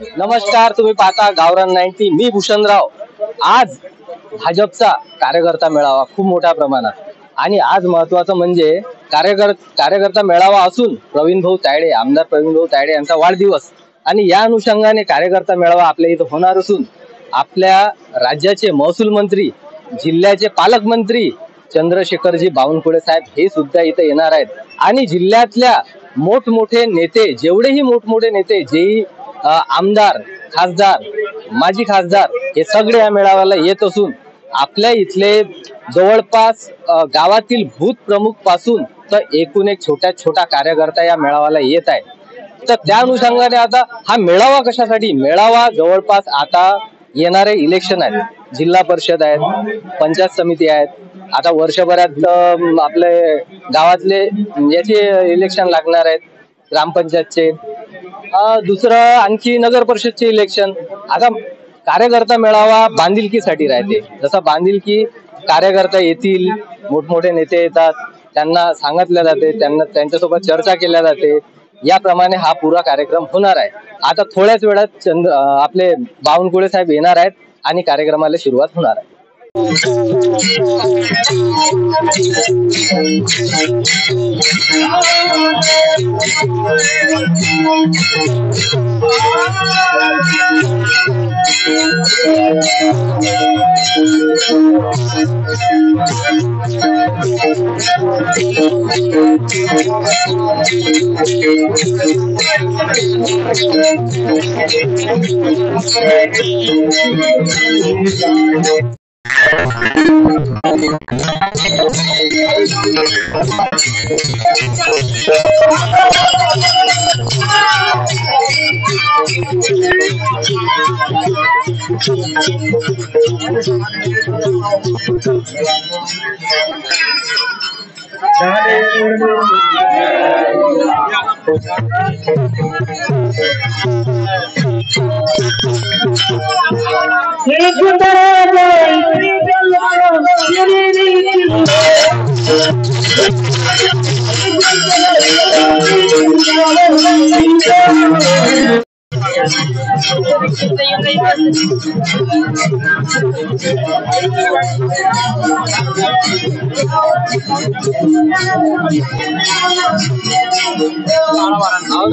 नमस्कार, तुम्ही पाहता गावरान 90। मी भूषणराव। आज भाजपचा कार्यकर्ता मेळावा खूप मोठ्या प्रमाणात, आणि आज महत्त्वाचं म्हणजे कार्यकर्ता मेळावा असून प्रवीण भाऊ तायडे, आमदार प्रवीण भाऊ तायडे यांचा वाढदिवस, आणि या अनुषंगाने कार्यकर्ता मेळावा आपल्या इथं होणार असून आपल्या राज्याचे महसूल मंत्री, जिल्ह्याचे पालकमंत्री चंद्रशेखरजी बावनकुळे साहेब हे सुद्धा इथे येणार आहेत। आणि जिल्ह्यातल्या मोठमोठे नेते, जेवढेही मोठमोठे नेते, जेही आमदार, खासदार, माजी खासदार हे सगळे या मेळाव्याला येत असून आपल्या इथले जवळपास गावातील भूत प्रमुख पासून तर एकूण एक छोटा कार्यकर्ता या मेळाव्याला येत आहे। तर त्या अनुषंगाने आता हा मेळावा कशासाठी, मेळावा जवळपास आता येणारे इलेक्शन आहेत, जिल्हा परिषद आहेत, पंचायत समिती आहेत, आता वर्षभरात आपले गावातले याचे इलेक्शन लागणार आहेत, ग्रामपंचायतचे, दुसरं आणखी नगर परिषदचे इलेक्शन। आता कार्यकर्ता मेळावा बांधिलकीसाठी राहते, जसा बांधिलकी कार्यकर्ता येतील, मोठमोठे नेते येतात, त्यांना सांगितलं जाते, त्यांच्यासोबत चर्चा केल्या जाते, याप्रमाणे हा पुरा कार्यक्रम होणार आहे। आता थोड्याच वेळात आपले बावनकुळे साहेब येणार आहेत आणि कार्यक्रमाला सुरुवात होणार आहे।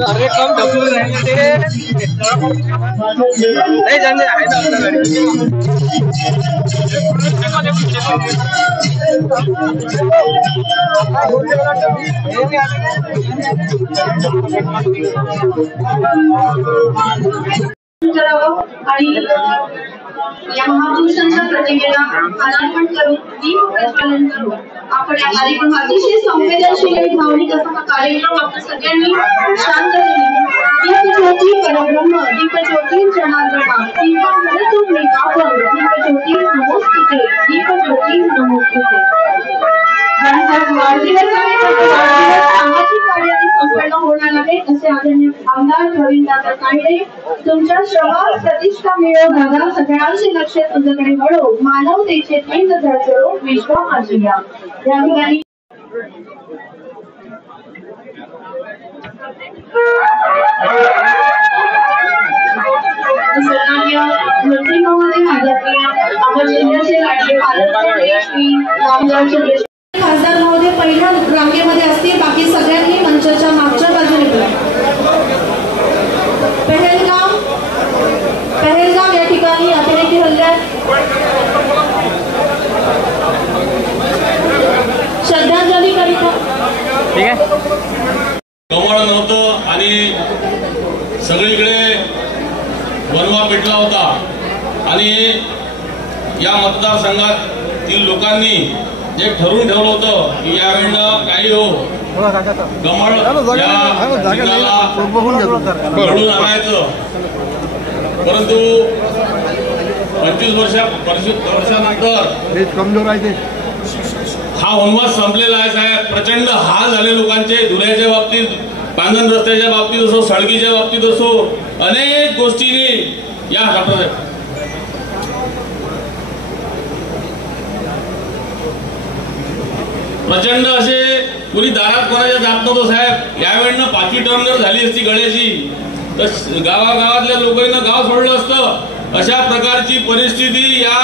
अरे कम ढकलून राहिले ते नाही जाणे आहे ना आपल्या गाडी। आणि या महापुरुषांच्या प्रतिमेला अनार्पण करून दीप प्रज्वलन करू। आपण या कार्यक्रम अतिशय संवेदनशील आणि भावनिक असा हा कार्यक्रम आपण सगळ्यांनी शांततेने दीपज्योती परब्रह्म दीपज्योती जनार्दना दीपज्योती आपण दीपज्योती नमोस्तुते दीपज्योती नमोस्तुते। सामाजिक कार्याने संपन्न होणार आहे असे आदरणीय आमदार प्रवीण दादा तायडे, तुमच्या श्रमात प्रतिष्ठा मिळव दादा, सगळ्यांचे लक्ष तुझ्याकडे वळव, मानवतेचे पिंड झळझळो, विश्व आजुया। या ठिकाणी सन्माननीय मंत्री महोदय, माननीय आपण जिल्ह्याचे लाडके पालकमंत्री श्री रामदासजी खासदार महोदय पहिल्या रांगेमध्ये असतील, बाकी सगळ्यांनी मंचाच्या मागच्या बाजूने पहलगाम या ठिकाणी अतिरेकी हल्ल्यात श्रद्धांजली करिता कमळ नव्हतं आणि सगळीकडे बनवा पेटला होता, आणि या मतदारसंघातील लोकांनी जे ठरवून ठेवलं होतं की यावेळेला काही हो कमळ या घडून आणायचं, परंतु 25 वर्षानंतर कमजोर आहे हा वनवास संपलेला आहे साहेब। प्रचंड हाल झाले लोकांचे, धुळ्याच्या बाबतीत, पांधन रस्त्याच्या बाबतीत असो, सडकीच्या बाबतीत असो, अनेक गोष्टींनी या प्रचंड असे कुणी दारात कोणाच्या जात नव्हतं साहेब। यावेळेला 5 टर्नर झाली असती गळ्याची, तर गावागावातल्या लोकांना गाव सोडलं असतं. अशा प्रकारची परिस्थिती या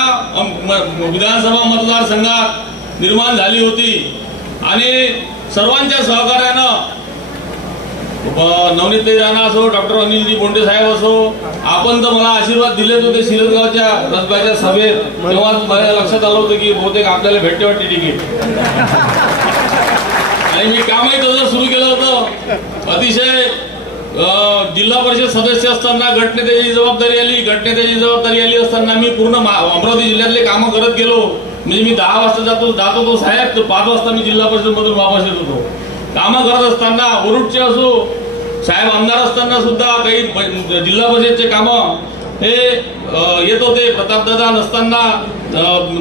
विधानसभा मतदारसंघात निर्माण झाली होती आणि सर्वांच्या सहकार्यानं नवनीतताई राणा असो, डॉक्टर अनिलजी बोंडे साहेब असो, आपण तर मला आशीर्वाद दिलेच होते शिरसगावच्या रसबाच्या सभेत. तेव्हा माझ्या लक्षात आलं होतं की बहुतेक आपल्याला भेटते वाटते तिकीट. आणि मी कामही तसं सुरू केलं होतं. अतिशय जिल्हा परिषद सदस्य असताना गटनेत्याची जबाबदारी आली असताना मी पूर्ण अमरावती जिल्ह्यातले कामं करत गेलो. म्हणजे मी 10 वाजता जात होतो साहेब, तर 5 वाजता मी जिल्हा परिषद मधून वापस येत होतो. कामं करत असताना वरुडचे असो, साहेब आमदार असताना सुद्धा काही जिल्हा परिषदचे कामं हे येत होते. प्रतापदादा नसताना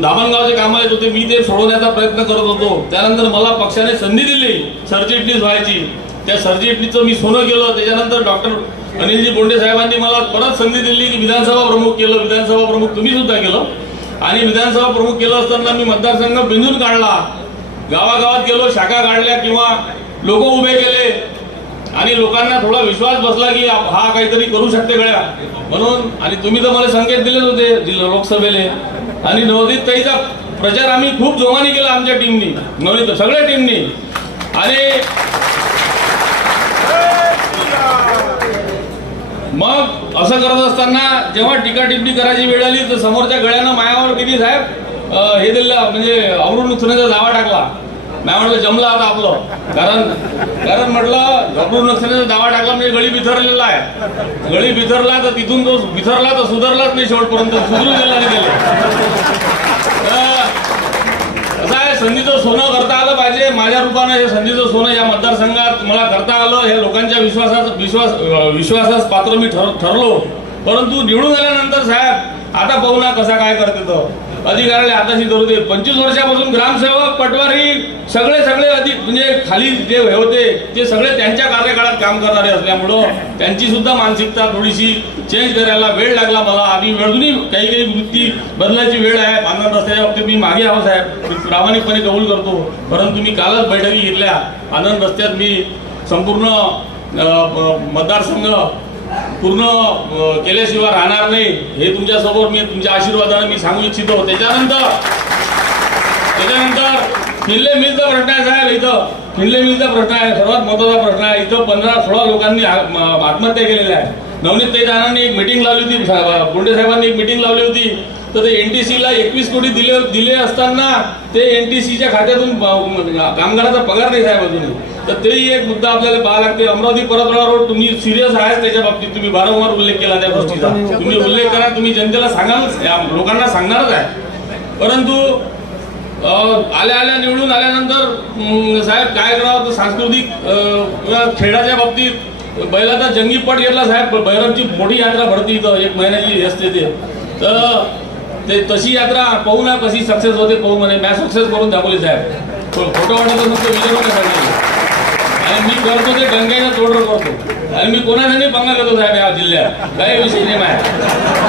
धामणगावचे कामं येत होते, मी ते सोडवण्याचा प्रयत्न करत होतो. त्यानंतर मला पक्षाने संधी दिली सरचिटणीस व्हायची. त्या सरचिटणीचं मी सोनं केलं. त्याच्यानंतर डॉक्टर अनिलजी बोंडे साहेबांनी मला परत संधी दिली की विधानसभा प्रमुख केलं. विधानसभा प्रमुख तुम्ही सुद्धा केलं. आणि विधानसभा प्रमुख केलं असताना मी मतदारसंघ बिंदून काढला, गावागावात गेलो, शाखा काढल्या किंवा लोक उभे केले आणि लोकांना थोडा विश्वास बसला की हा काहीतरी करू शकते गळ्या म्हणून. आणि तुम्ही तर मला संकेत दिलेच होते लोकसभेले. आणि नवनीतताईचा प्रचार आम्ही खूप जोमाने केला आमच्या टीमनी, नवनीत सगळ्या टीमनी. आणि मग असं करत असताना जेव्हा टीका टिप्पणी करायची वेळ आली तर समोरच्या गळ्यानं मायावर किती साहेब हे दिलं, म्हणजे अवरून उचलण्याचा दावा टाकला. नाही म्हटलं जमलं आता आपलं, कारण म्हटलं अवरून उचलण्याचा दावा टाकला म्हणजे गळी बिथरलेला आहे. गळी बिथरला तर तिथून तो बिथरला तर सुधारलाच नाही, शेवटपर्यंत सुधरू गेला नाही त्याला. असं आहे, संधीचं सोनं करता आलं पाहिजे. माझ्या रूपानं हे संधीचं सोनं या मतदारसंघात मला करता आलं. हे लोकांच्या विश्वासास पात्र मी ठरलो. परंतु निवडून आल्यानंतर साहेब आता पाहू ना कसा काय करते. तो अधिकाऱ्याला आताशी धरू दे. 25 वर्षापासून ग्रामसेवक पटवारी सगळे म्हणजे खाली जे होते ते सगळे त्यांच्या कार्यकाळात काम करणारे असल्यामुळं त्यांची सुद्धा मानसिकता थोडीशी चेंज करायला वेळ लागला मला. आणि वेळूनही काही वृत्ती बदलायची वेळ आहे. पांढरा रस्त्याच्या बाबतीत मी मागे आहो साहेब, मी प्रामाणिकपणे कबूल करतो. परंतु मी कालच बैठकी घेतल्या. आनंद रस्त्यात मी संपूर्ण मतदारसंघ पूर्ण केल्याशिवाय राहणार नाही हे तुमच्यासमोर मी तुमच्या आशीर्वादाने मी सांगू इच्छितो. त्याच्यानंतर फिनले मिलचा प्रश्न आहे साहेब. इथं फिनले मिलचा प्रश्न आहे, सर्वात महत्वाचा प्रश्न आहे. इथं 15-16 लोकांनी आत्महत्या केलेल्या आहे. नवनीतताई राणांनी एक मिटिंग लावली होती, बोंडे साहेबांनी एक मिटिंग लावली होती. तर ते एनटीसीला 21 कोटी दिले असताना ते एनटीसीच्या खात्यातून कामगाराचा पगार नाही साहेब अजूनही. तर तेही एक मुद्दा आपल्याला पाहावा लागते. अमरावती परतवाडा रोड तुम्ही सिरियस आहे त्याच्या बाबतीत, तुम्ही वारंवार उल्लेख केला त्या गोष्टीचा. तुम्ही उल्लेख करा, तुम्ही जनतेला सांगाल, लोकांना सांगणारच आहे. परंतु आल्या निवडून आल्यानंतर साहेब काय करावं तर सांस्कृतिक खेळाच्या बाबतीत बैलाचा जंगी पट घेतला साहेब. भैरवची मोठी यात्रा भरती इथं 1 महिन्याची असते ते. तर ते तशी यात्रा पाहू ना कशी सक्सेस होते पाहू म्हणे. मॅच सक्सेस करून दाखवली साहेब. खोटं वाटत नुसतं विचारून सांगितलं. आणि मी करतो ते डंग्यानं तोडर करतो. आणि मी कोणासाठी पंगा घेतो साहेब या जिल्ह्यात, काही विषय नाही आहे.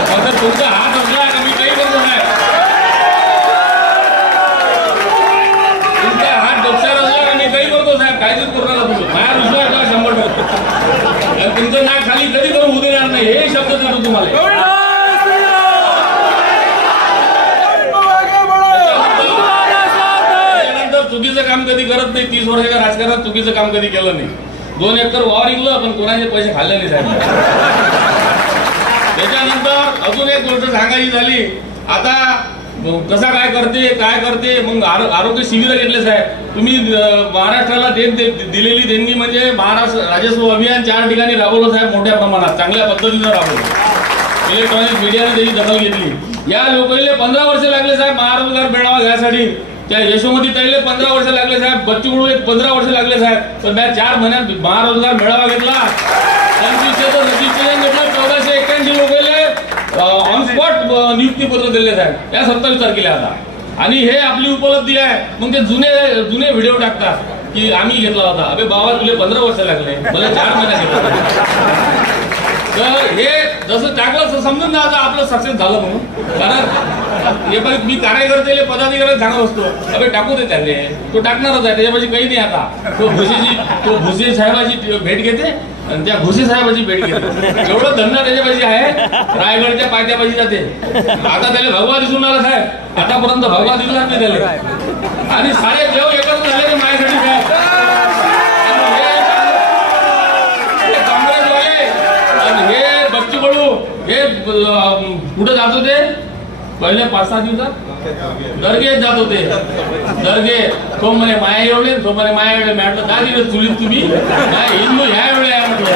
फक्त तुमचा हात असला का मी काही करतो साहेब. तुमचा हात डोक्यावर असला का मी काही करतो साहेब. काहीच करू नका तुम्ही. माझ्या विश्वास 100%. तुमचं नाक खाली कधी करून उभे राहणार नाही हे शब्द देतो तुम्हाला. चुकीचं काम कधी करत नाही. 30 वर्षाच्या राजकारणात चुकीचं काम कधी केलं नाही. 2 एकर वावर इकलं पण कोणाचे पैसे खाल्ले नाही साहेब. त्याच्यानंतर अजून एक गोष्ट सांगायची झाली. आता कसा काय करते मग आरोग्य शिबिर घेतले साहेब. तुम्ही महाराष्ट्राला दिलेली देणगी म्हणजे महाराष्ट्र राजस्व अभियान 4 ठिकाणी राबवलं साहेब. मोठ्या प्रमाणात चांगल्या पद्धतीनं राबवलं. इलेक्ट्रॉनिक मीडियाने त्याची दखल घेतली. या लोकांना 15 वर्ष लागले साहेब महारोजगार मेळावा घ्यायसाठी. त्या यशोमती ताईले 15 वर्ष लागले साहेब. बच्चू कडू 15 वर्ष लागले साहेब. तर त्या 4 महिन्यात महारोजगार मेळावा घेतला. 2500 रजिस्ट्रेशन घेतलं. 1481 लोकांना ऑन स्पॉट नियुक्ती पत्र दिले साहेब या 27 तारखेला आता. आणि हे आपली उपलब्धी आहे. मग ते जुने व्हिडिओ टाकतात की आम्ही घेतला होता. अबे बाबा तुले 15 वर्ष लागले, मला 4 महिन्यात घेतला. तर हे जसं टाकलं तसं समजून जायचं आपलं सक्सेस झालं म्हणून. कारण हे पण मी कार्यकर्ते पदाधिकारी सांगत असतो, अबे टाकू दे त्याने, तो टाकणारच आहे, त्याच्यापाशी काही नाही. आता तो भुसे साहेबाची भेट घेते आणि त्या भुसे साहेबाची भेट घेते. एवढं धंदा त्याच्यापाशी आहे, रायगडच्या पायथ्यापाशी जाते. आता त्याला भगवा दिसून आला साहेब, आतापर्यंत भगवा दिसला नाही त्याला. आणि सारे देव एकत्र झाले माझ्यासाठी साहेब. हे बच्चू कडू हे कुठे जात होते पहिले 5-6 दिवसात दर्गेत जात होते. दर्गे तो म्हणे माया एवढे, तो म्हणे माया एवढे. म्हटलं 10 दिवस चुलीत तुम्ही हिंदू ह्या एवढे आहे म्हटलं.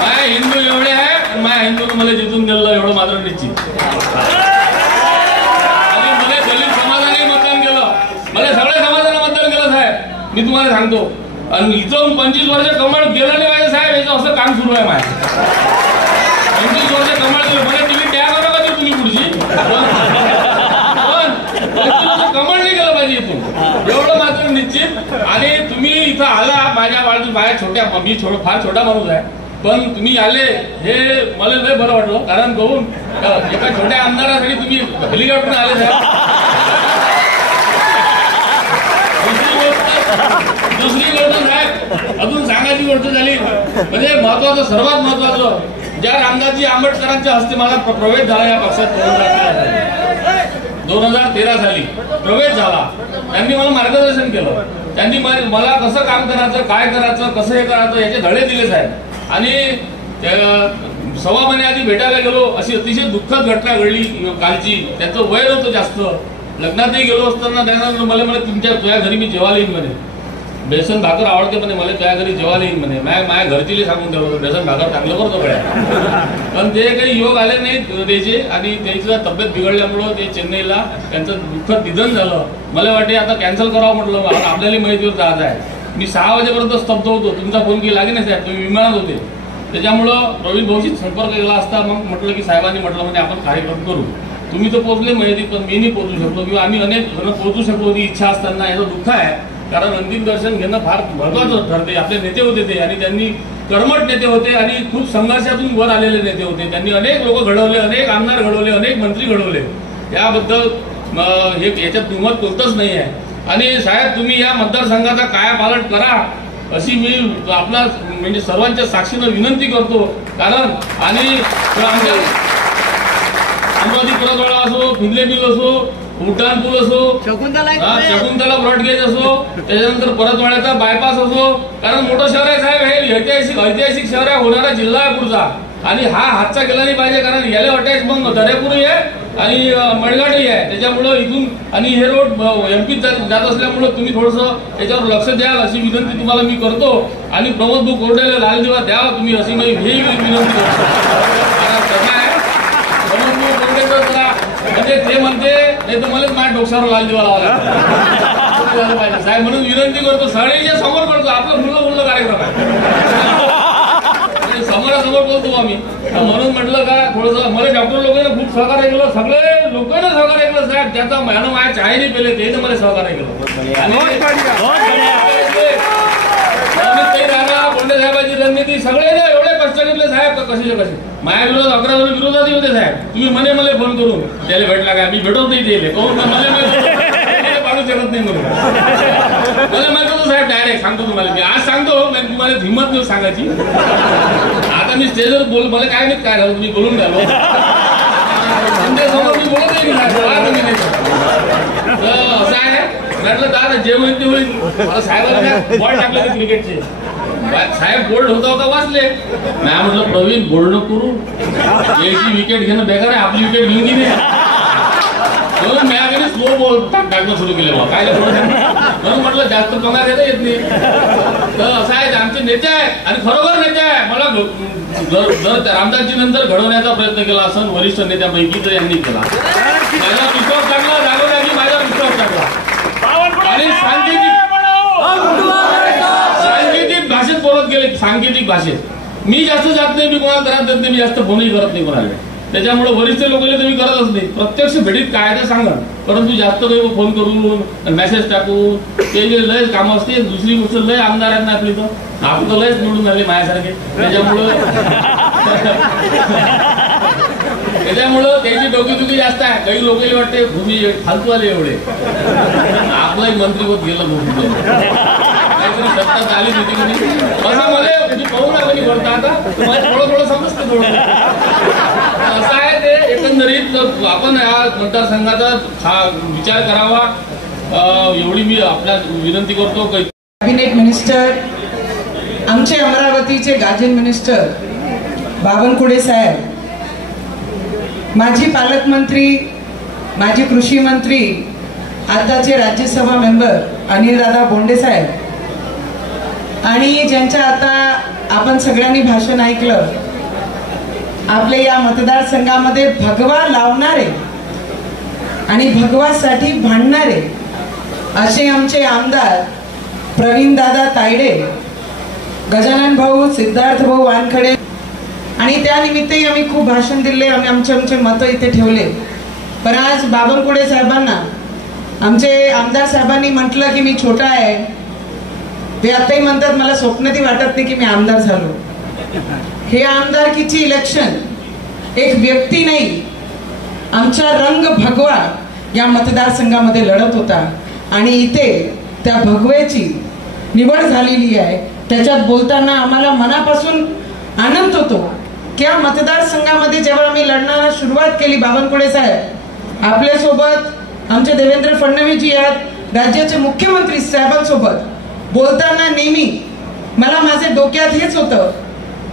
माया हिंदू एवढे आहे, माया हिंदून मला जिथून गेलं एवढं मात्र निश्चित. आणि मला दलित समाजाने मतदान केलं, मला सगळ्या समाजाला मतदान केलं साहेब. मी तुम्हाला सांगतो, आणि इथं 25 वर्ष कमळ गेलं नाही पाहिजे साहेब, याचं असं काम सुरू आहे माझ्या. 25 वर्ष कमळ गेलं, मला टीव्ही द्या करा का तुम्ही पुढची, पण कमळ नाही गेलं पाहिजे इथून, एवढं मात्र निश्चित. आणि तुम्ही इथं आला माझ्या छोट्या, मी फार छोटा माणूस आहे, पण तुम्ही आले हे मला लय बरं वाटलं. कारण बघून एका छोट्या आमदारासाठी तुम्ही हेलिकॉप्टर आले साहेब. दुसरी गोष्ट साहेब, अजून सांगायची गोष्ट झाली म्हणजे महत्वाचं, सर्वात महत्वाचं, ज्या रामदासजी आंबेडकरांच्या हस्ते माझा प्रवेश झाला या पक्षात 2013 साली प्रवेश झाला. त्यांनी मला मार्गदर्शन केलं, त्यांनी मला कसं काम करायचं, काय करायचं, कसं हे करायचं याचे धडे दिले साहेब. आणि 1.25 महिने आधी भेटायला गेलो, अशी अतिशय दुःखद घटना घडली कालची. त्यांचं वय होतं जास्त, लग्नातही गेलो असताना त्यांना मला तुझ्या घरी मी जेवायला येईन म्हणे, बेसन भाकर आवडते म्हणे, मला त्या घरी जेवायला येईन म्हणे. माझ्या घरचीले सांगून ठेवलं होतं बेसन भाकर चांगलं करतो गड्या. पण ते काही योग आले नाही त्याचे, आणि त्याची तब्येत बिघडल्यामुळं ते चेन्नईला त्यांचं दुःखद निधन झालं. मला वाटते आता कॅन्सल करावं म्हटलं, आपल्याला माहितीवर जायचं आहे. मी 6 वाजेपर्यंत स्तब्ध होतो, तुमचा फोन की लागे नाही साहेब, तुम्ही विमानात होते. त्याच्यामुळं प्रवीण भाऊशी संपर्क केला असता मग म्हटलं की साहेबांनी म्हटलं म्हणजे आपण कार्यक्रम करू. तुम्ही तर पोहोचले माहिती, पण मी नाही पोहोचू शकलो, किंवा आम्ही अनेक जण पोहोचू शकलो ही इच्छा असताना. याचं दुःख आहे, कारण अंतिम दर्शन घेणं फार महत्वाचं ठरते. आपले नेते होते ते, आणि त्यांनी कर्मठ नेते होते आणि खूप संघर्षातून वर आलेले नेते होते. त्यांनी अनेक लोक घडवले, अनेक आमदार घडवले, अनेक मंत्री घडवले. याबद्दल याच्यात दुमत कोणतंच नाही आहे. आणि साहेब तुम्ही या मतदारसंघाचा कायापालट करा अशी मी आपला म्हणजे सर्वांच्या साक्षीनं विनंती करतो. कारण आणि आमच्या अमरावती परतवाडा असो, फिरले मिल असो, उड्डाण पूल असो, शकुंतला ब्रॉडगेज असो, त्याच्यानंतर परतवाड्याचा बायपास असो, कारण मोठं शहर आहे साहेब, हे ऐतिहासिक शहर आहे, होणारा जिल्हा आहे पुढचा. आणि हा हातचा केला नाही पाहिजे, कारण याला अटॅच मग दर्यापूरही आहे आणि मडगाडही आहे. त्याच्यामुळं इथून आणि हे रोड एमपीत जात असल्यामुळं तुम्ही थोडंसं याच्यावर लक्ष द्याल अशी विनंती तुम्हाला मी करतो. आणि प्रमोद भाऊ कोरडेला लाल दिवा द्यावा तुम्ही अशी मी हे विनंती करतो. कसं आहे प्रमोद भाऊ कोरडेचं जरा म्हणजे ते म्हणते नाही तर मलाच माझ्या डोक्यावर लाल दिवा लावा पाहिजे साहेब, म्हणून विनंती करतो. सगळ्यांच्या समोर करतो, आपलं मुलं कार्यक्रम आहे, समोरासमोर बोलतो आम्ही. म्हणून म्हटलं का थोडंसं मला डॉक्टर लोकांना खूप सहकार्य केलं, सगळे लोकांना सहकार्य केलं साहेब. ज्याचा मॅडम माझ्या चाय नाही पेले ते मला सहकार्य केलं. आणि बोंडे साहेबांची रणनीती सगळे एवढे कष्ट घेतले साहेब, कसे माझ्या विरोध 11 जण विरोधातही होते साहेब. तुम्ही म्हणे मला फोन करून त्याला भेटला काय, मी भेटवत नाही दिले पाडू शकत नाही म्हणून मला माहिती होतं साहेब. डायरेक्ट सांगतो तुम्हाला, मी आज सांगतो, तुम्हाला हिंमत नाही सांगायची. आता मी स्टेजवर बोल, मला काय नाही काय झालं, तुम्ही बोलून द्यालो समोर मी बोलत नाही असं आहे. म्हटलं दादा जे होईल ते होईल. मला साहेबांना बॉल टाकले ते क्रिकेटचे, साहेब बोल्ड होता वाचले. नाही म्हटलं प्रवीण बोल्ड नको करू, याची विकेट घेणं बेकार आहे, आपली विकेट घेऊन गेली म्हणून मी स्लो बॉल टाकणं सुरू केलं. काय म्हणून म्हटलं जास्त कमाय देता येत नाही. तर असं आहे, आमचे नेते आहेत आणि खरोखर नेते आहे. मला जर रामदासजी नंतर घडवण्याचा प्रयत्न केला असं वरिष्ठ नेत्यापैकी तर यांनी केला. माझा विश्वास टाकला, जागोजागी माझा विश्वास टाकला आणि सांकेतिक भाषेत बोलत गेले. सांकेतिक भाषेत मी जास्त जात नाही, मी कोणाला त्रास देत नाही, मी जास्त फोनही करत नाही कोणाला. त्याच्यामुळे वरिष्ठ लोकांना तुम्ही करतच नाही. प्रत्यक्ष भेटीत काय ते सांगा, परंतु जास्त काही फोन करून मेसेज टाकून ते जे लय काम असते. दुसरी गोष्ट लय आमदार आहेत ना आपली, तर आपण तर लयच निवडून झाले माझ्यासारखे. त्याच्यामुळं त्याची डोकेदुखी जास्त आहे. काही लोकांना वाटते भूमी फालतू आले एवढे, आपलाही मंत्रीपद गेलं भूमी काहीतरी सत्ता आली होती की नाही असं मला म्हणजे पाहू ना कोणी बोलता. आता तुम्हाला थोडं समजतं थोडं असं आहे ते. एकंदरीत आपण या मतदारसंघाचा हा विचार करावा एवढी मी आपल्या विनंती करतो. कॅबिनेट मिनिस्टर आमचे अमरावतीचे गार्जन मिनिस्टर बावनकुळे साहेब, माजी पालकमंत्री, माजी कृषी मंत्री, आताचे राज्यसभा मेंबर अनिलदादा बोंडे साहेब, आणि ज्यांच्या आता आपण सगळ्यांनी भाषण ऐकलं, आपल्या या मतदारसंघामध्ये भगवा लावणारे आणि भगवासाठी भांडणारे असे आमचे आमदार प्रवीणदादा तायडे, गजानन भाऊ, सिद्धार्थ भाऊ वानखडे, आणि त्यानिमित्तही आम्ही खूप भाषण दिले, आम्ही आमचे मतं इथे ठेवले. पण आज बावनकुळे साहेबांना आमचे आमदार साहेबांनी म्हटलं की मी छोटा आहे. ते आताही म्हणतात मला स्वप्नही वाटत नाही की मी आमदार झालो. हे आमदारकीची इलेक्शन एक व्यक्ती नाही, आमचा रंग भगवा या मतदारसंघामध्ये लढत होता, आणि इथे त्या भगव्याची निवड झालेली आहे. त्याच्यात बोलताना आम्हाला मनापासून आनंद होतो की या मतदारसंघामध्ये जेव्हा आम्ही लढण्याला सुरुवात केली, बावनकुळे साहेब आपल्यासोबत आमचे देवेंद्र फडणवीसजी आहेत, राज्याचे मुख्यमंत्री साहेबांसोबत बोलताना नेहमी मला माझ्या डोक्यात हेच होतं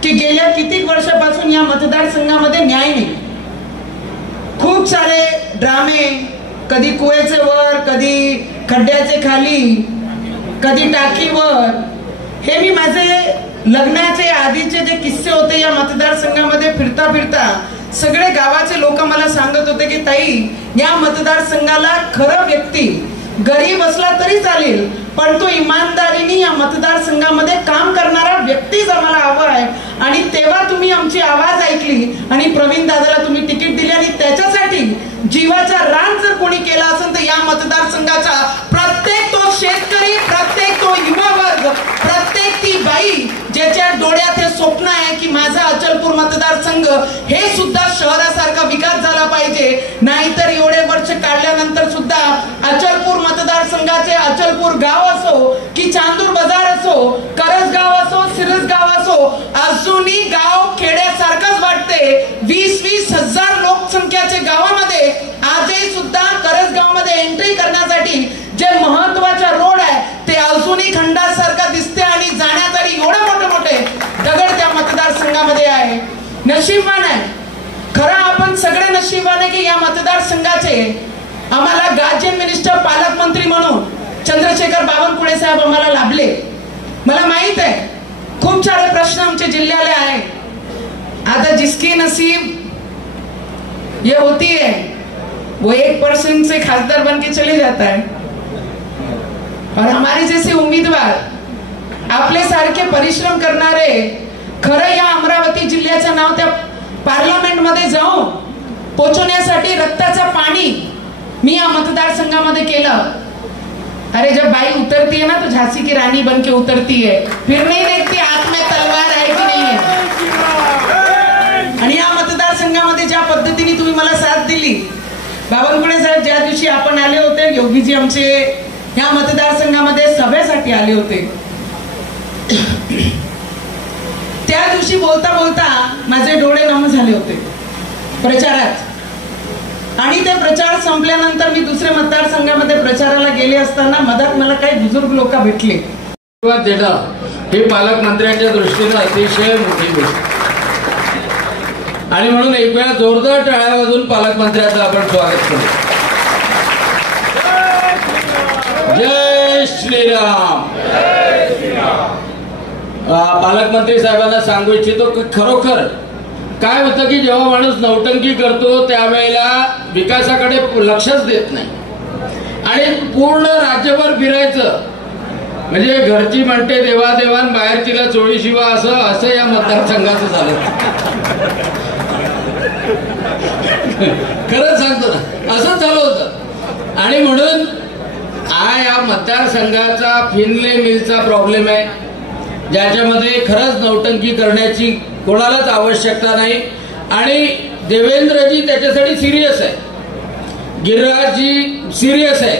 की गेल्या कितीक वर्षापासून या मतदारसंघामध्ये न्याय नाही. खूप सारे ड्रामे, कधी कुवेचे वर, कधी खड्ड्याचे खाली, कधी टाकीवर, हे मी माझे लग्नाचे आधीचे जे किस्से होते या मतदारसंघामध्ये फिरता फिरता सगळे गावाचे लोक मला सांगत होते की ताई, या मतदारसंघाला खरं व्यक्ती गरीब असला तरी चालेल, पण तो इमानदारीने या मतदारसंघामध्ये काम करणारा व्यक्तीच आम्हाला हवा आहे. आणि तेव्हा तुम्ही आमची आवाज ऐकली आणि प्रवीण दादाला तुम्ही तिकीट दिली, आणि त्याच्यासाठी जीवाचा रान जर कोणी केला असेल तर या मतदारसंघाचा प्रत्येक तो शेतकरी, प्रत्येक तो युवा वर्ग, प्रत्येक ती बाई ज्याच्या डोळ्यात हे स्वप्न आहे की माझा अचलपूर मतदारसंघ हे सुद्धा शहरासारखा विकास झाला पाहिजे. नाहीतर एवढे वर्ष काढल्यानंतर सुद्धा अचलपूर मतदारसंघाचे अचलपूर गाव असो की चांदूर बाजार असो, करसगाव असो, सिरसगाव असो, अजूनही गाव खेड्यासारखंच वाटते. 20-20 हजार लोकसंख्याचे गावामध्ये आजही सुद्धा करसगावमध्ये एंट्री करण्यासाठी जे महत्वाचा रोड आहे ते अजूनही खंडासारखा दिसते, आणि जाण्यासाठी एवढे मोठे मोठे दगड त्या मतदारसंघामध्ये आहे. नशीबवान आहे खरं आपण सगळे, नशीबवान आहे की या मतदारसंघाचे आम्हाला गार्जन मिनिस्टर, पालकमंत्री म्हणून चंद्रशेखर बावनकुळे साहेब आम्हाला लाभले. मला माहित आहे खूप सारे प्रश्न आमच्या जिल्ह्याला आहे. आता जिसकी नसीब ये होती है वो 1% से खासदार बन के चले जाता है, और हमारे जैसे उम्मीदवार आपले सारखे परिश्रम करणारे खरं या अमरावती जिल्ह्याचं नाव त्या पार्लमेंट मध्ये जाऊन पोहोचवण्यासाठी रक्ताचं पाणी मी या मतदारसंघामध्ये केलं. अरे जब बाई उतरती है ना तो झांसी की रानी बन के उतरती है, फिर नहीं देखती हाथ में तलवार है की नहीं है. आणि या मतदारसंघामध्ये ज्या पद्धतीने तुम्ही मला साथ दिली, बावनकुळे साहेब ज्या दिवशी आपण आले होते, योगीजी आमचे या मतदारसंघामध्ये सभेसाठी आले होते, त्या दिवशी बोलता बोलता माझे डोळे नम झाले होते प्रचारात. आणि ते प्रचार संपल्यानंतर मी दुसऱ्या मतदारसंघामध्ये प्रचाराला गेले असताना मधात मला काही बुजुर्ग लोक भेटले. देणं हे पालकमंत्र्यांच्या दृष्टीने अतिशय मोठी गोष्ट, आणि म्हणून एक वेळा जोरदार टाळ्या वाजवून पालकमंत्र्यांचं आपण स्वागत करू. जय श्रीराम. पालकमंत्री साहेबांना सांगू इच्छितो की खरोखर काय होतं की जेव्हा माणूस नौटंकी करतो त्यावेळेला विकासाकडे लक्षच देत नाही, आणि पूर्ण राज्यभर फिरायचं म्हणजे घरची म्हणते देवादेवान बाहेरचीला चोळी शिवा असं या मतदारसंघाचं झालं. खरंच सांगतो ना, असंच झालं होतं. आणि म्हणून या मतदारसंघाचा फिनले मिलचा प्रॉब्लेम आहे, ज्याच्यामध्ये खरंच नौटंकी करण्याची कोणालाच आवश्यकता नाही. आणि देवेंद्रजी त्याच्यासाठी सिरियस आहे, गिरिराजजी सिरियस आहे.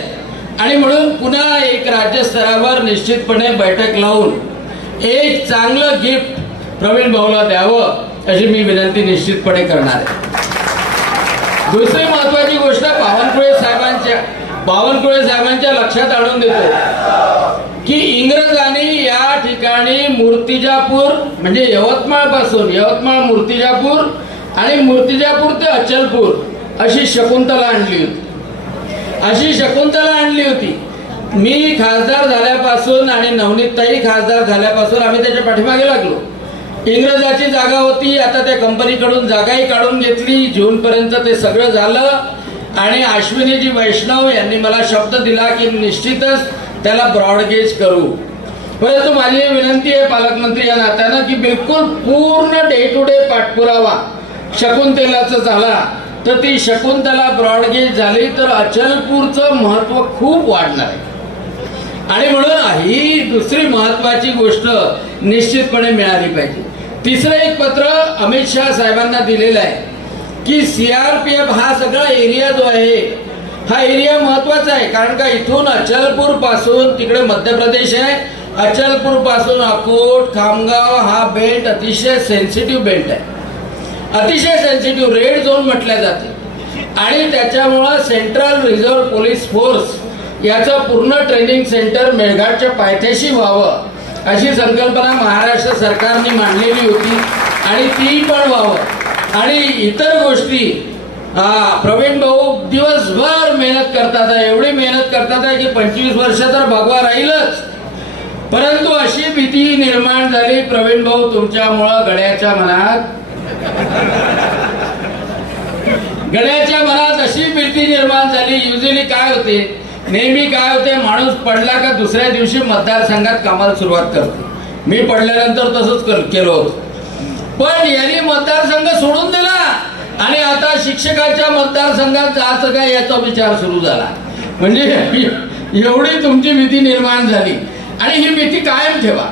आणि म्हणून पुन्हा एक राज्यस्तरावर निश्चितपणे बैठक लावून एक चांगलं गिफ्ट प्रवीण भाऊला द्यावं अशी मी विनंती निश्चितपणे करणार आहे. दुसरी महत्वाची गोष्ट बावनकुळे साहेबांच्या लक्षात आणून देतो की इंग्रजांनी या ठिकाणी मूर्तिजापूर म्हणजे यवतमाळ मूर्तिजापूर आणि मूर्तिजापूर ते अचलपूर अशी शकुंतला आणली होती. मी खासदार झाल्यापासून आणि नवनीतताई खासदार झाल्यापासून आम्ही त्याच्या पाठीमागे लागलो. इंग्रजाची जागा होती, आता त्या कंपनीकडून जागाही काढून घेतली. जूनपर्यंत ते सगळं झालं आणि अश्विनीजी वैष्णव यांनी मला शब्द दिला की निश्चितच त्याला ब्रॉडगेज करू. परंतु माझी विनंती आहे पालकमंत्री या नात्यानं की बिलकुल पूर्ण डे टू डे पाठपुरावा शकुंतलाचा झाला तर ती शकुंतला ब्रॉडगेज झाली तर अचलपूरचं महत्व खूप वाढणार आहे. आणि म्हणून ही दुसरी महत्वाची गोष्ट निश्चितपणे मिळाली पाहिजे. तिसरं एक पत्र अमित शहा साहेबांना दिलेलं आहे की CRPF हा सगळा एरिया जो आहे हा एरिया महत्वाचा आहे. कारण का इथून अचलपूर पासून तिकडे मध्य प्रदेश आहे, अचलपूर पासून अकोट खामगाव हा बेल्ट अतिशय सेन्सिटिव्ह बेल्ट आहे, अतिशय सेन्सिटिव्ह रेड झोन म्हटल्या जाते. आणि त्याच्यामुळं सेंट्रल रिझर्व्ह पोलीस फोर्स याचं पूर्ण ट्रेनिंग सेंटर मेळघाटच्या पायथ्याशी व्हावं अशी संकल्पना महाराष्ट्र सरकारने मांडलेली होती आणि ती पण व्हावं. आणि इतर गोष्टी प्रवीण भाऊ दिवसभर मेहनत करतात, एवढी मेहनत करतात की 25 वर्ष तर भगवा राहीलच. परंतु अशी भीती निर्माण झाली प्रवीण भाऊ तुमच्यामुळं गड्याच्या मनात अशी भीती निर्माण झाली. युजली नेहमी काय होते माणूस पडला का दुसऱ्या दिवशी मतदारसंघात कामाला सुरुवात करते. मी पडल्यानंतर तसंच केलं होतं. पण यांनी मतदारसंघ सोडून दिला आणि आता शिक्षकाच्या मतदारसंघात जायचं काय याचा विचार सुरू झाला. म्हणजे एवढी तुमची भीती निर्माण झाली. आणि ही भीती कायम ठेवा.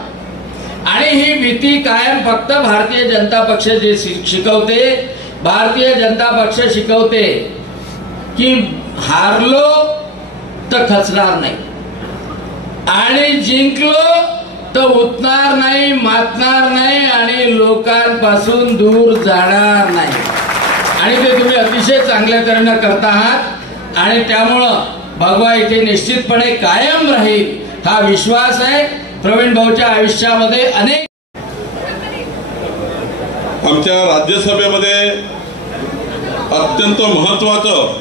आणि ही भीती कायम फक्त भारतीय जनता पक्ष जे शिकवते, भारतीय जनता पक्ष शिकवते की हारलो तर खचणार नाही आणि जिंकलो तर उतणार नाही, मातणार नाही आणि लोकांपासून दूर जाणार नाही. आणि ते तुम्ही अतिशय चांगल्या तऱ्हेनं करत आहात आणि त्यामुळं भगवा इथे निश्चितपणे कायम राहील हा विश्वास आहे. प्रवीण भाऊच्या आयुष्यामध्ये अनेक आमच्या राज्यसभेमध्ये अत्यंत महत्वाचं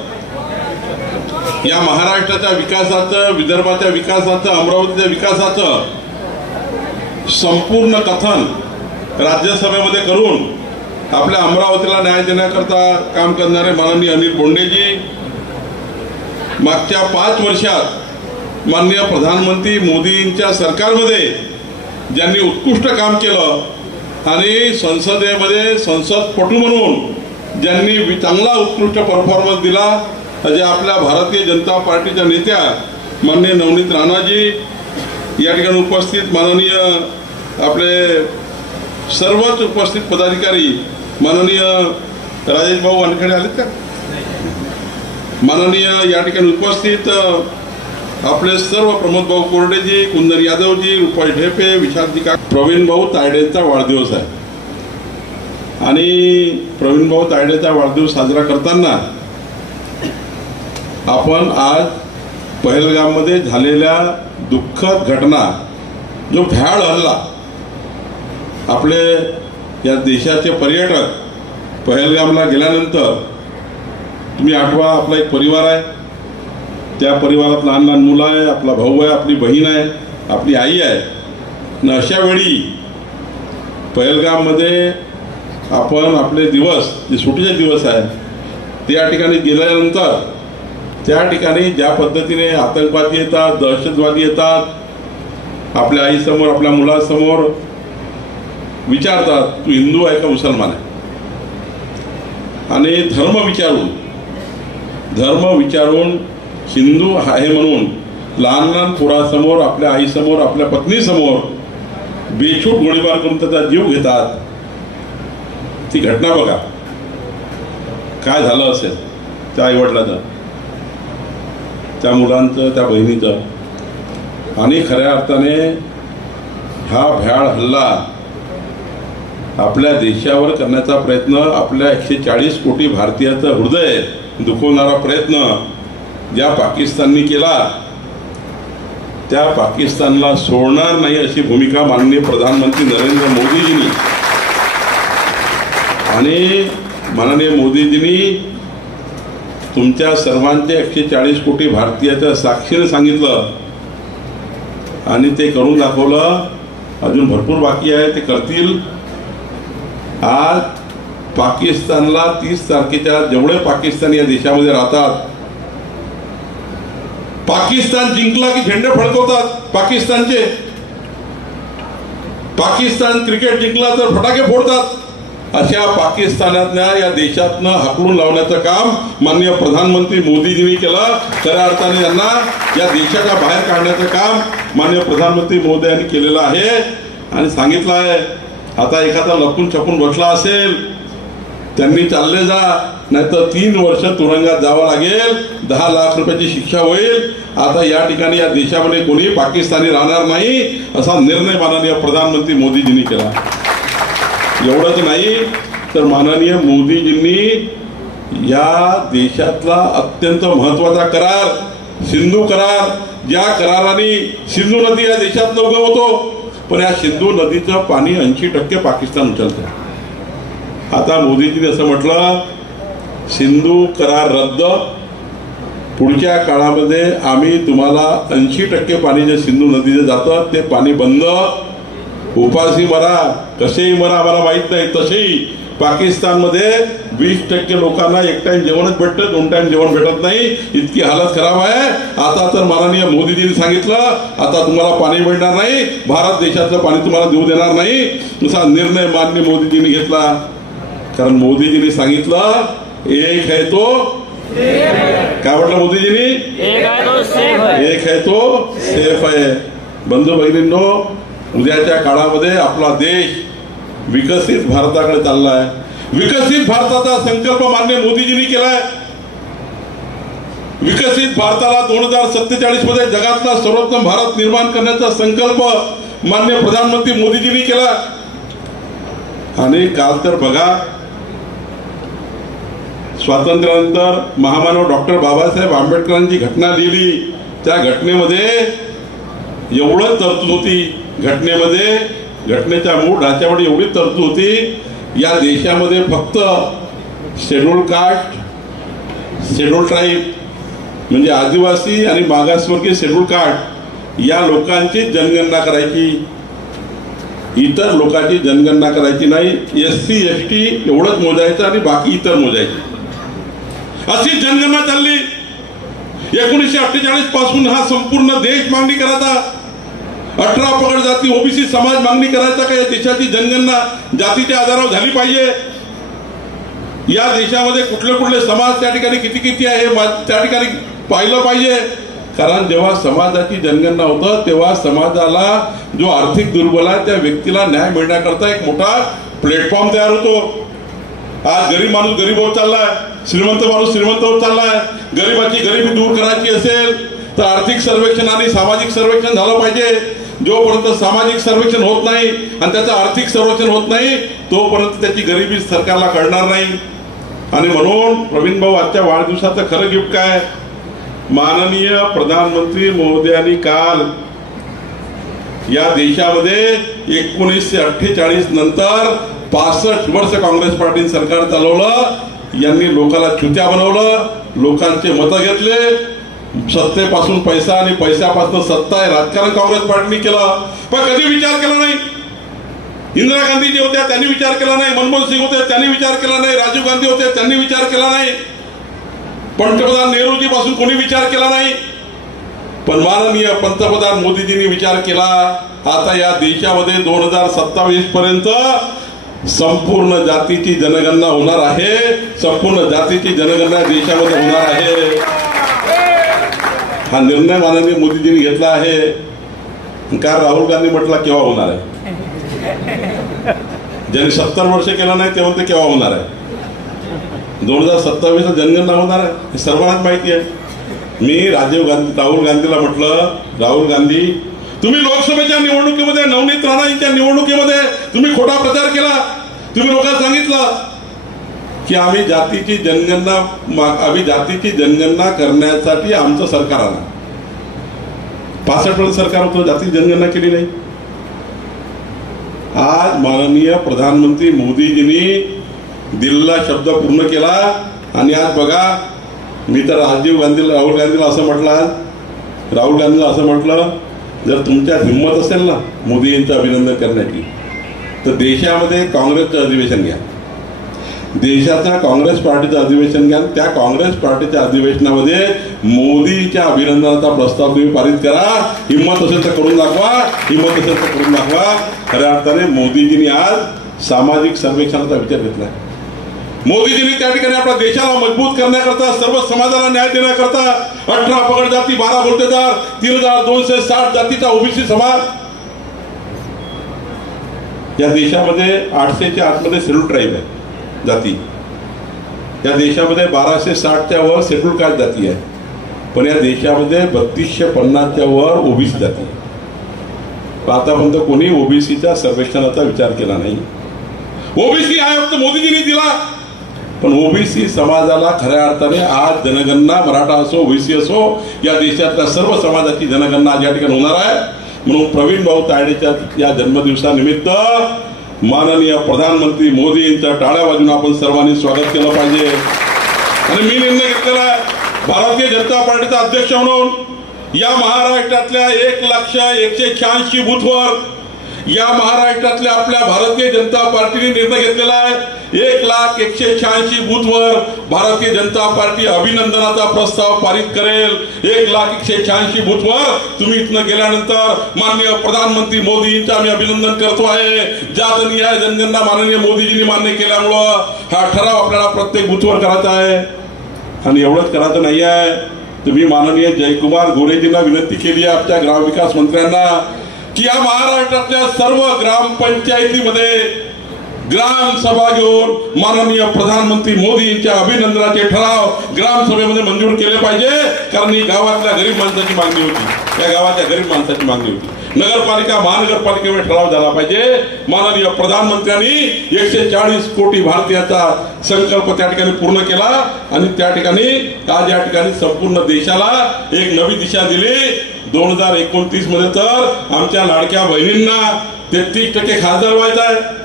या महाराष्ट्राच्या विकासाचं, विदर्भाच्या विकासाचं, अमरावतीच्या विकासाचं संपूर्ण कथन राज्यसभेमध्ये करून आपल्या अमरावतीला न्याय देण्याकरता काम करणारे माननीय अनिल बोंडेजी मागच्या 5 वर्षात माननीय प्रधानमंत्री मोदींच्या सरकारमध्ये ज्यांनी उत्कृष्ट काम केलं आणि संसदेमध्ये संसदपटू म्हणून ज्यांनी चांगला उत्कृष्ट परफॉर्मन्स दिला असे आपल्या भारतीय जनता पार्टीच्या नेत्या माननीय नवनीत राणाजी, या ठिकाणी उपस्थित माननीय आपले सर्वच उपस्थित पदाधिकारी, माननीय राजेश भाऊ वानखेडे आलेत का, माननीय या ठिकाणी उपस्थित आपले सर्व प्रमोद भाऊ कोरडेजी, कुंदन यादवजी, रुपाई ढेपे, विशालजी का. प्रवीण भाऊ तायडेचा वाढदिवस आहे आणि प्रवीण भाऊ तायडेचा वाढदिवस साजरा करताना आपण आज पहलगाममध्ये झालेल्या दुःखद घटना, जो भ्याड हल्ला, आपले या देशाचे पर्यटक पहलगामला गेल्यानंतर तुम्ही आठवा आपला एक परिवार आहे, त्या परिवारात लहान लहान मुलं आहे, आपला भाऊ आहे, आपली बहीण आहे, आपली आई आहे. आणि अशा वेळी पहलगाममध्ये आपण आपले दिवस जे सुटीचे दिवस आहे त्या ठिकाणी गेल्यानंतर त्या ठिकाणी ज्या पद्धतीने आतंकवादी येतात, दहशतवादी येतात, आपल्या आईसमोर, आपल्या मुलासमोर विचारतात तू हिंदू आहे का मुसलमान आहे. आणि धर्म विचारून हिंदू आहे म्हणून लहान लहान पोरासमोर, आपल्या आईसमोर, आपल्या पत्नीसमोर बेछूट गोळीबार करून त्याचा जीव घेतात. ती घटना बघा काय झालं असेल त्या आईवडिलाचं, त्या मुलांचं, त्या बहिणीचं. आणि खऱ्या अर्थाने हा भ्याड हल्ला आपल्या देशावर करण्याचा प्रयत्न, आपल्या 140 कोटी भारतीयाचं हृदय दुखवणारा प्रयत्न ज्या पाकिस्ताननी केला त्या पाकिस्तानला सोडणार नाही अशी भूमिका माननीय प्रधानमंत्री नरेंद्र मोदीजींनी आणि माननीय मोदीजींनी तुमच्या सर्वांचे 140 कोटी भारतीयाच्या साक्षीने सांगितलं आणि ते करून दाखवलं. अजून भरपूर बाकी आहे, ते करतील. आज पाकिस्तानला 30 तारखेच्या जेवढे पाकिस्तानी या देशामध्ये राहतात, पाकिस्तान जिंकला की झेंडे फडकवतात पाकिस्तानचे. पाकिस्तान क्रिकेट जिंकला तर फटाके फोडतात. अशा पाकिस्तानातल्या या देशातनं हाकलून लावण्याचं काम माननीय प्रधानमंत्री मोदीजींनी केलं. खऱ्या अर्थाने यांना या देशाच्या बाहेर काढण्याचं काम माननीय प्रधानमंत्री मोदी यांनी केलेलं आहे. आणि सांगितलं आहे आता एखादा लपून छपून बसला असेल त्यांनी चालले जा, नाहीतर 3 वर्ष तुरुंगात जावं लागेल, 10 लाख रुपयाची शिक्षा होईल. आता या ठिकाणी या देशामध्ये कोणी पाकिस्तानी राहणार नाही असा निर्णय माननीय प्रधानमंत्री मोदीजींनी केला. एवढंच नाही तर माननीय मोदीजींनी या देशातला अत्यंत महत्वाचा करार, सिंधू करार, ज्या कराराने सिंधू नदी या देशात उगम होतो, पण या सिंधू नदीचं पाणी 80% पाकिस्तान उचलतं. आता मोदीजींनी असं म्हटलं सिंधू करार रद्द, पुढच्या काळामध्ये आम्ही तुम्हाला 80% पाणी जे सिंधू नदीचे जातं ते पाणी बंद. उपाशी मरा, कसेही मरा, आम्हाला माहित नाही. तसेही पाकिस्तानमध्ये 20% लोकांना एक टाइम जेवणच भेटतं, 2 टाइम जेवण भेटत नाही, इतकी हालत खराब आहे. आता तर माननीय मोदीजींनी सांगितलं आता तुम्हाला पाणी मिळणार नाही, भारत देशातलं पाणी तुम्हाला देऊ देणार नाही, असा निर्णय माननीय मोदीजींनी घेतला. कारण मोदीजींनी सांगितलं एक है तो काय म्हटलं मोदीजींनी, एक है तो सेफ आहे. बंधू भगिनींनो, उद्याच्या काळामध्ये आपला देश विकसित भारताकडे चाललाय. विकसित भारताचा संकल्प माननीय मोदीजींनी केलाय. विकसित भारताला 2047 मध्ये जगातला सर्वोत्तम भारत निर्माण करण्याचा संकल्प माननीय प्रधानमंत्री मोदीजींनी केला. आणि काल तर बघा स्वातंत्र्यानंतर महामानव डॉक्टर बाबासाहेब आंबेडकरांची घटना लिहिली, त्या घटनेमध्ये एवढं तरतूद होती, घटनेच्या मूळ ढाच्यामध्ये एवढी तरतूद होती, या देशामध्ये फक्त शेड्यूल कास्ट, शेड्यूल ट्राईब म्हणजे आदिवासी आणि मागासवर्गीय शेड्यूल कास्ट या लोकांची जनगणना करायची, इतर लोकांची जनगणना करायची नाही. SC ST एवढंच मोजायचं आणि बाकी इतर मोजायचे. अशी जनगणना चालली. 1948 पासून हा संपूर्ण देश मागणी करायचा, 18 पगड जाती OBC समाज मागणी करायचा का या देशाची जनगणना जातीच्या आधारावर झाली पाहिजे. या देशामध्ये कुठले कुठले समाज त्या ठिकाणी किती किती आहे त्या ठिकाणी पाहिलं पाहिजे. कारण जेव्हा समाजाची जनगणना होतं तेव्हा समाजाला जो आर्थिक दुर्बल आहे त्या व्यक्तीला न्याय मिळण्याकरता एक मोठा प्लॅटफॉर्म तयार होतो. आज गरीब माणूस गरीब होत चाललाय, श्रीमंत माणूस श्रीमंत होत चाललाय. गरिबाची गरिबी दूर करायची असेल तर आर्थिक सर्वेक्षण आणि सामाजिक सर्वेक्षण झालं पाहिजे. जोपर्यंत सामाजिक सर्वेक्षण होत नाही आणि त्याचं आर्थिक सर्वेक्षण होत नाही तोपर्यंत त्याची गरिबी सरकारला कळणार नाही. आणि म्हणून प्रवीण भाऊ आजच्या वाढदिवसाचं खरं गिफ्ट काय, माननीय प्रधानमंत्री मोदयांनी काल या देशामध्ये 1948 नंतर 65 वर्ष काँग्रेस पार्टी सरकार चालवलं. यांनी लोकांना चुत्या बनवलं, लोकांचे मतं घेतले, सत्तेपासून पैसा आणि पैशापासून सत्ता हे राजकारण काँग्रेस पार्टीने केलं. पण कधी विचार केला नाही. इंदिरा गांधी जे होत्या त्यांनी विचार केला नाही, मनमोहन सिंग होते त्यांनी विचार केला नाही, राजीव गांधी होते त्यांनी विचार केला नाही, पंतप्रधान नेहरूजी पासून कोणी विचार केला नाही. पण माननीय पंतप्रधान मोदीजींनी विचार केला. आता या देशामध्ये 2027 पर्यंत संपूर्ण जातीची जनगणना होणार आहे, संपूर्ण जातीची जनगणना देशामध्ये होणार आहे. हा निर्णय माननीय मोदीजींनी घेतला आहे. कारण राहुल गांधी म्हटलं केव्हा होणार आहे, ज्यांनी 70 वर्ष केलं नाही ते म्हणते केव्हा होणार आहे. 2027 जनगणना होणार आहे हे सर्वांनाच माहिती आहे. मी राहुल गांधीला म्हटलं, राहुल गांधी तुम्ही लोकसभेच्या निवडणुकीमध्ये नवनीत राणा यांच्या निवडणुकीमध्ये तुम्ही खोटा प्रचार केला. तुम्ही लोकांना सांगितलं की आम्ही जातीची जनगणना करण्यासाठी आमचं सरकार आलं. 65 वर्ष सरकार होतं, जातीची जनगणना केली नाही. आज माननीय प्रधानमंत्री मोदीजींनी दिलेला शब्द पूर्ण केला. आणि आज बघा, मी तर राहुल गांधीला असं म्हटलं, जर तुमच्यात हिंमत असेल ना मोदी यांचं अभिनंदन करण्याची, तर देशामध्ये काँग्रेसचं अधिवेशन घ्या, देशाच्या काँग्रेस पार्टीचं अधिवेशन घ्या. त्या काँग्रेस पार्टीच्या अधिवेशनामध्ये मोदीच्या अभिनंदनाचा प्रस्ताव तुम्ही पारित करा. हिंमत असेल तर करून दाखवा. खऱ्या अर्थाने मोदीजींनी आज सामाजिक सर्वेक्षणाचा विचार घेतलाय. मोदीजींनी त्या ठिकाणी आपल्या देशाला मजबूत करण्याकरता, सर्व समाजाला न्याय देण्याकरता 18 पगड जाती, 12 बलुतेदार, 3260 जातीचा ओबीसी समाज. या देशामध्ये 800च्या आतमध्ये शेड्यूल ट्राईब आहे जाती. या देशामध्ये 1260च्या वर शेड्यूल कास्ट जाती आहे. पण या देशामध्ये 3250च्या वर ओबीसी जाती. आतापर्यंत कोणी ओबीसीच्या सर्वेक्षणाचा विचार केला नाही. ओबीसी आयोग तर मोदीजींनी दिला, पण ओबीसी समाजाला खऱ्या अर्थाने आज जनगणना, मराठा असो ओबीसी असो, या देशातल्या सर्व समाजाची जनगणना या ठिकाणी होणार आहे. म्हणून प्रवीण भाऊ तायडेच्या या जन्मदिवसानिमित्त माननीय प्रधानमंत्री मोदी यांच्या टाळ्या वाजून आपण सर्वांनी स्वागत केलं पाहिजे. आणि मी निर्णय घेतलेला आहे, भारतीय जनता पार्टीचा अध्यक्ष म्हणून या महाराष्ट्रातल्या 1,186 बूथवर, या महाराष्ट्रातल्या आपल्या भारतीय जनता पार्टीने निर्णय घेतलेला आहे, 1,186 बूथवर भारतीय जनता पार्टी अभिनंदनाचा प्रस्ताव पारित करेल. 1,186 बूथवर तुम्ही इथनं गेल्यानंतर माननीय प्रधानमंत्री मोदींचं आम्ही अभिनंदन करतो आहे. जातनिहाय जनगणना माननीय मोदीजींनी मान्य केल्यामुळं हा ठराव आपल्याला प्रत्येक बूथवर करायचा आहे. आणि एवढंच करायचं नाही आहे, तुम्ही माननीय जयकुमार गोरेजींना विनंती केली आहे, आमच्या ग्रामविकास मंत्र्यांना, की या महाराष्ट्रातल्या सर्व ग्रामपंचायतीमध्ये ग्रामसभा घेऊन माननीय प्रधानमंत्री मोदी यांच्या अभिनंदनाचे ठराव ग्रामसभेमध्ये मंजूर केले पाहिजे. कारण ही गावातल्या गरीब माणसाची मागणी होती, या गावाच्या गरीब माणसाची मागणी होती. नगरपालिका, महानगरपालिकेमध्ये ठराव झाला पाहिजे. माननीय प्रधानमंत्र्यांनी 140 कोटी भारतीयाचा संकल्प त्या ठिकाणी पूर्ण केला. आणि त्या ठिकाणी आज या ठिकाणी संपूर्ण देशाला एक नवी दिशा दिली. 2029 मध्ये तर आमच्या लाडक्या बहिणींना 33% खासदार व्हायचा आहे.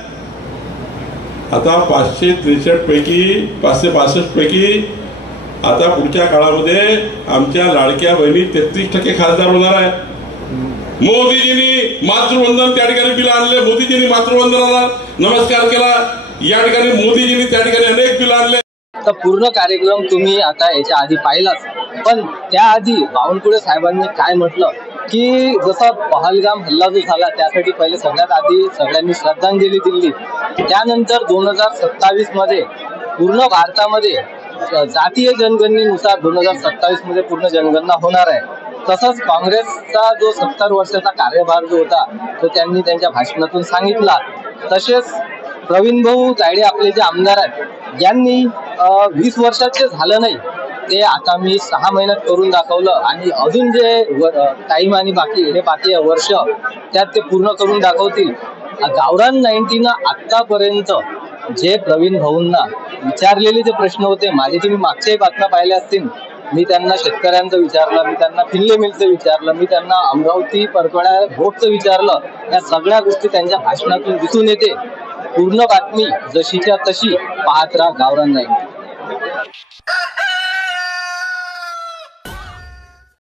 आता 563 पैकी 565 पैकी आता पुढच्या काळामध्ये आमच्या लाडक्या बहिणी 33% खासदार होणार आहे. मोदीजींनी मातृवंदन त्या ठिकाणी बिल आणले, मोदीजींनी मातृवंदनाला नमस्कार केला. या ठिकाणी मोदीजींनी त्या ठिकाणी अनेक बिल आणले. तर पूर्ण कार्यक्रम तुम्ही आता याच्या आधी पाहिलाच, पण त्याआधी बावनकुळे साहेबांनी काय म्हटलं की जसा पहलगाम हल्ला जो झाला त्यासाठी पहिले सगळ्यात आधी सगळ्यांनी श्रद्धांजली दिली. त्यानंतर 2027 मध्ये पूर्ण भारतामध्ये जातीय जनगणनेनुसार 2027 मध्ये पूर्ण जनगणना होणार आहे. तसंच काँग्रेसचा जो 70 वर्षाचा कार्यभार जो होता तो त्यांनी त्यांच्या भाषणातून सांगितला. तसेच प्रवीण भाऊ तायडे आपले जे आमदार आहेत यांनी 20 वर्षाचे झालं नाही ते आता मी 6 महिन्यात करून दाखवलं. आणि अजून जे टाइम आणि बाकी आहे वर्ष त्यात ते पूर्ण करून दाखवतील. गावरान 90 आतापर्यंत जे प्रवीण भाऊंना विचारलेले जे प्रश्न होते, माझे तुम्ही मागच्याही बातम्या पाहिल्या असतील, मी त्यांना शेतकऱ्यांचं विचारलं, मी त्यांना फिल्ले मिलचं विचारलं, मी त्यांना अमरावती परतवाडा रोडचं विचारलं. या सगळ्या गोष्टी त्यांच्या भाषणातून दिसून येते. पूर्ण बातमी जशीच्या तशी पाहत राहा गावरान 90.